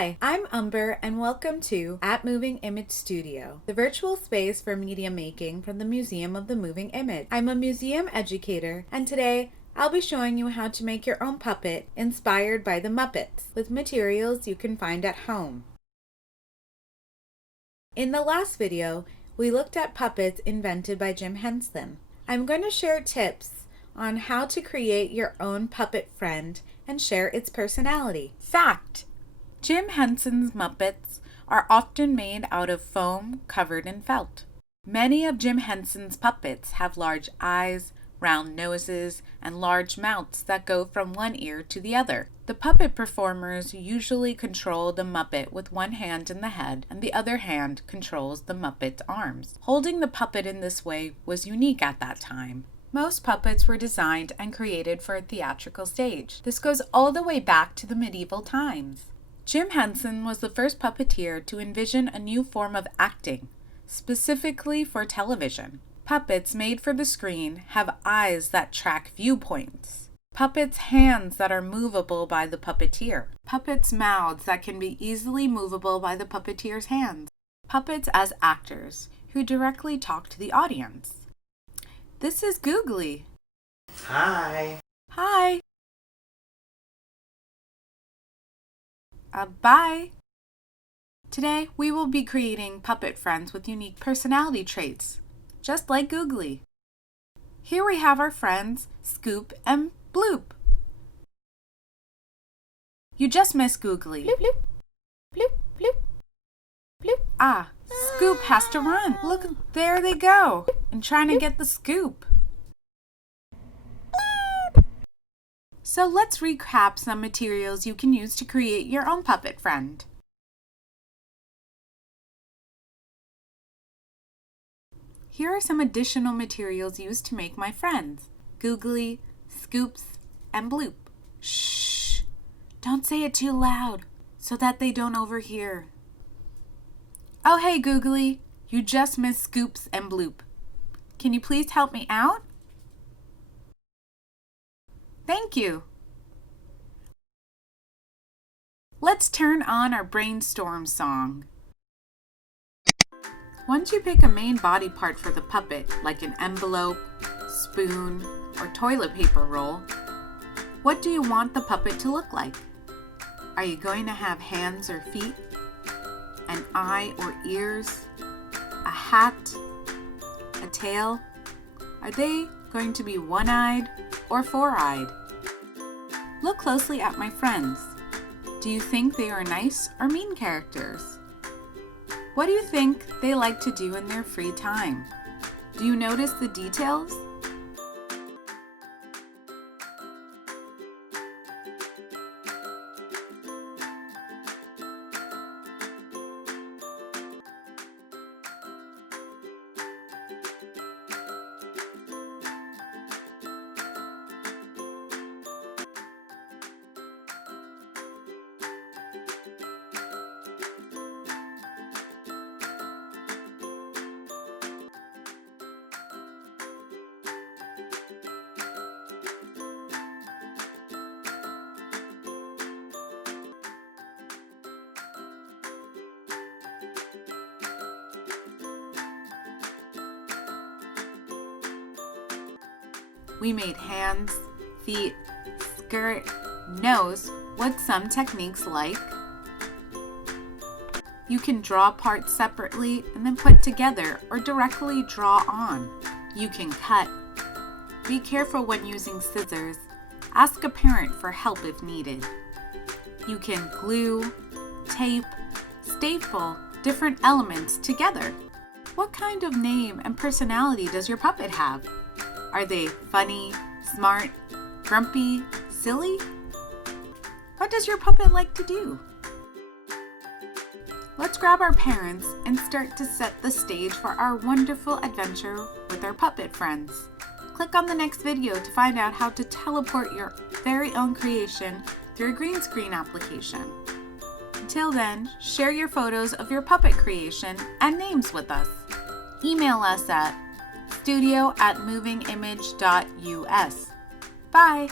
Hi, I'm Umber and welcome to At Moving Image Studio, the virtual space for media making from the Museum of the Moving Image. I'm a museum educator and today I'll be showing you how to make your own puppet inspired by the Muppets with materials you can find at home. In the last video, we looked at puppets invented by Jim Henson. I'm going to share tips on how to create your own puppet friend and share its personality. Fact: Jim Henson's Muppets are often made out of foam covered in felt. Many of Jim Henson's puppets have large eyes, round noses, and large mouths that go from one ear to the other. The puppet performers usually control the Muppet with one hand in the head and the other hand controls the Muppet's arms. Holding the puppet in this way was unique at that time. Most puppets were designed and created for a theatrical stage. This goes all the way back to the medieval times. Jim Henson was the first puppeteer to envision a new form of acting, specifically for television. Puppets made for the screen have eyes that track viewpoints. Puppets' hands that are movable by the puppeteer. Puppets' mouths that can be easily movable by the puppeteer's hands. Puppets as actors who directly talk to the audience. This is Googly. Hi. Hi. Bye. Today we will be creating puppet friends with unique personality traits, just like Googly. Here we have our friends Scoop and Bloop. You just missed Googly. Bloop, bloop, bloop, bloop, bloop. Scoop has to run. Look, there they go, and trying to get the scoop. So let's recap some materials you can use to create your own puppet friend. Here are some additional materials used to make my friends: Googly, Scoops, and Bloop. Shh! Don't say it too loud so that they don't overhear. Oh, hey Googly, you just missed Scoops and Bloop. Can you please help me out? Thank you. Let's turn on our brainstorm song. Once you pick a main body part for the puppet, like an envelope, spoon, or toilet paper roll, what do you want the puppet to look like? Are you going to have hands or feet? An eye or ears? A hat? A tail? Are they going to be one-eyed or four-eyed? Look closely at my friends. Do you think they are nice or mean characters? What do you think they like to do in their free time? Do you notice the details? We made hands, feet, skirt, nose with some techniques like you can draw parts separately and then put together or directly draw on. You can cut. Be careful when using scissors. Ask a parent for help if needed. You can glue, tape, staple different elements together. What kind of name and personality does your puppet have? Are they funny, smart, grumpy, silly? What does your puppet like to do? Let's grab our parents and start to set the stage for our wonderful adventure with our puppet friends. Click on the next video to find out how to teleport your very own creation through a green screen application. Until then, share your photos of your puppet creation and names with us. Email us at studio@movingimage.us. Bye!